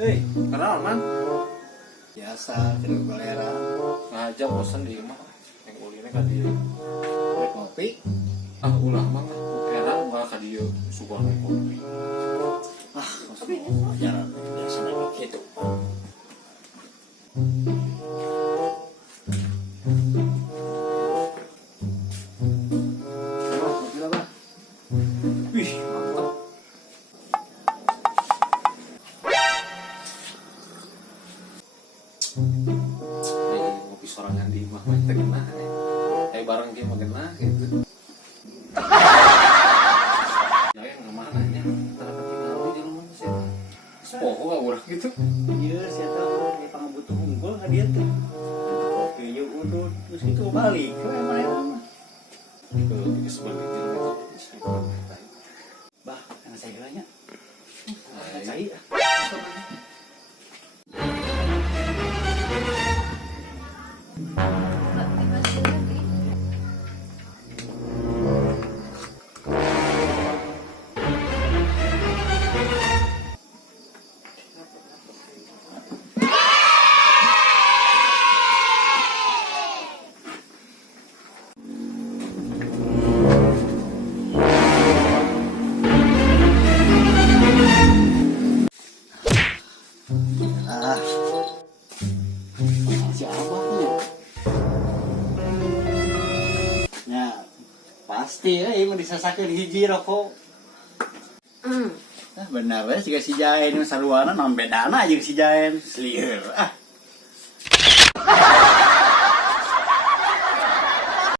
Hei, Kenal man? biasa tidur goleran. Ngajak bosan di rumah. Yang ulinya kan dia. Kopi. Ah ulah mah. Enak nggak kan dia suka kopi. Wajar biasa lagi gitu. Kopi apa? Wih mantap. Ngopi sorangan di rumah mah terkena. Barang dia mah kena gitu. Nah yang kemana nya? Ternyata tinggal di rumah sih. Sepoho gak urang gitu. Iya, saya tahu di pangabutuh unggul nggak dia tuh. Kopi yuk udut terus itu balik. Kau emang emang. Kalau tiga sebagai jalan itu. Bah, yang saya bilangnya. Hai. Saya. Ah, siapa tuh? Ya, pasti ya, mau disasakeun hiji rokok. Benar ya, jika si Jaen saluana non bedana jeung si Jaen. Slieur.